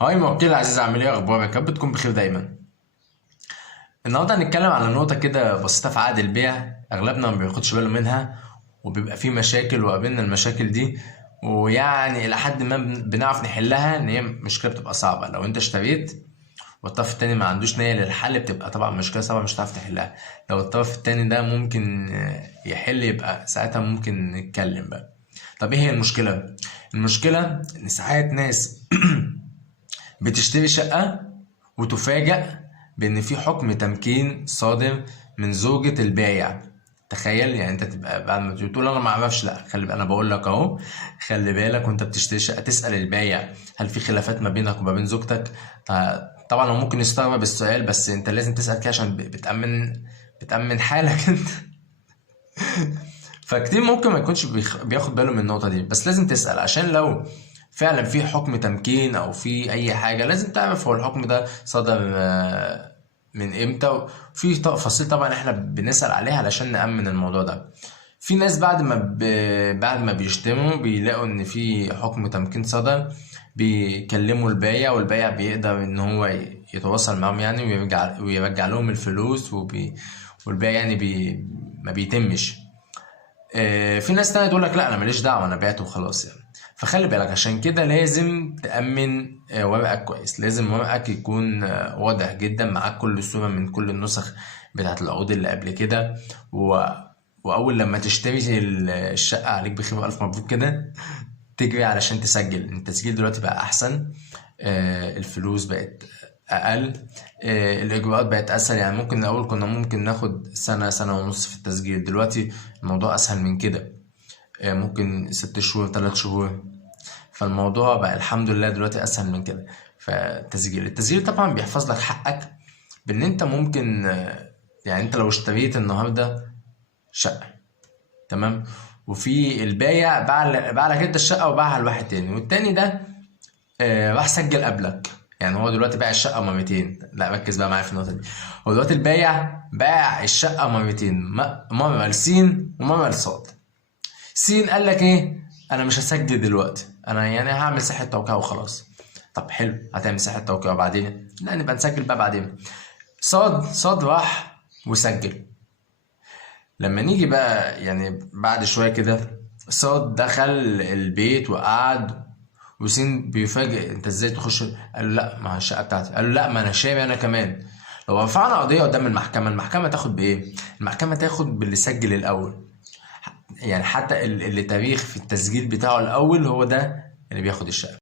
هاي موكل عزيز، عامل ايه؟ اخبارك؟ يا رب تكون بخير دايما. النهارده هنتكلم على نقطه كده بسيطه في عقد البيع، اغلبنا ما بياخدش باله منها، وبيبقى في مشاكل وقابلنا المشاكل دي، ويعني الى حد ما بنعرف نحلها. ان هي مشكله بتبقى صعبه لو انت اشتريت والطرف التاني ما عندوش نية للحل، بتبقى طبعا مشكلة صعبة مش هتعرف تحلها. لو الطرف التاني ده ممكن يحل، يبقى ساعتها ممكن نتكلم بقى. طب ايه هي المشكلة؟ المشكلة ان ساعات ناس بتشتري شقة وتفاجأ بإن في حكم تمكين صادر من زوجة البايع. تخيل يعني انت تبقى بعد ما تقول انا ما اعرفش، لا خلي بالك انا بقول لك اهو، خلي بالك وانت بتشتري شقه تسال البايع هل في خلافات ما بينك وما بين زوجتك. طبعا هو ممكن يستغرب السؤال، بس انت لازم تسال كده عشان بتامن حالك انت. فكتير ممكن ما يكونش بياخد باله من النقطة دي، بس لازم تسأل عشان لو فعلا في حكم تمكين او في اي حاجة لازم تعرف هو الحكم ده صدر من امتى. في تفاصيل طبعا احنا بنسأل عليها علشان نأمن الموضوع ده. في ناس بعد ما بيشتموا بيلاقوا ان في حكم تمكين صدر، بيكلموا البايع والبايع بيقدر ان هو يتواصل معاهم يعني، ويرجع لهم الفلوس والبايع يعني ما بيتمش. في ناس تانية تقول لك لا انا ماليش دعوه انا بعته وخلاص يعني. فخلي بالك عشان كده لازم تأمن ورقك كويس. لازم ورقك يكون واضح جدا، معاك كل الصورة من كل النسخ بتاعت العقود اللي قبل كده. و... واول لما تشتري الشقه عليك بخير الف مبروك كده، تجري علشان تسجل. التسجيل دلوقتي بقى احسن، الفلوس بقت اقل، الاجراءات بقت اسهل. يعني ممكن الاول كنا ممكن ناخد سنه سنه ونص في التسجيل، دلوقتي الموضوع اسهل من كده، ممكن 6 شهور 3 شهور. فالموضوع بقى الحمد لله دلوقتي اسهل من كده. التسجيل طبعا بيحفظ لك حقك، بان انت ممكن يعني انت لو اشتريت النهارده شقه، تمام، وفي البايع باع لك انت الشقه وباعها لواحد تاني، والتاني ده راح سجل قبلك. يعني هو دلوقتي باع الشقه مرتين، لا ركز بقى معايا في النقطه دي. هو دلوقتي البايع باع الشقه مرتين، مره لسين ومره لصاد. سين قال لك ايه؟ انا مش هسجل دلوقتي، انا يعني هعمل صحه توقيع وخلاص. طب حلو، هتعمل صحه توقيع وبعدين لا نبقى نسجل بقى بعدين. صاد راح وسجل. لما نيجي بقى يعني بعد شويه كده، صاد دخل البيت وقعد، وسين بيفاجئ انت ازاي تخش؟ قال له لا ما هي الشقه بتاعتي. قال له لا ما انا شاري انا كمان. لو رفعنا قضيه قدام المحكمه، المحكمه تاخد بايه؟ المحكمه تاخد باللي سجل الاول. يعني حتى اللي تاريخ في التسجيل بتاعه الاول هو ده اللي بياخد الشقه.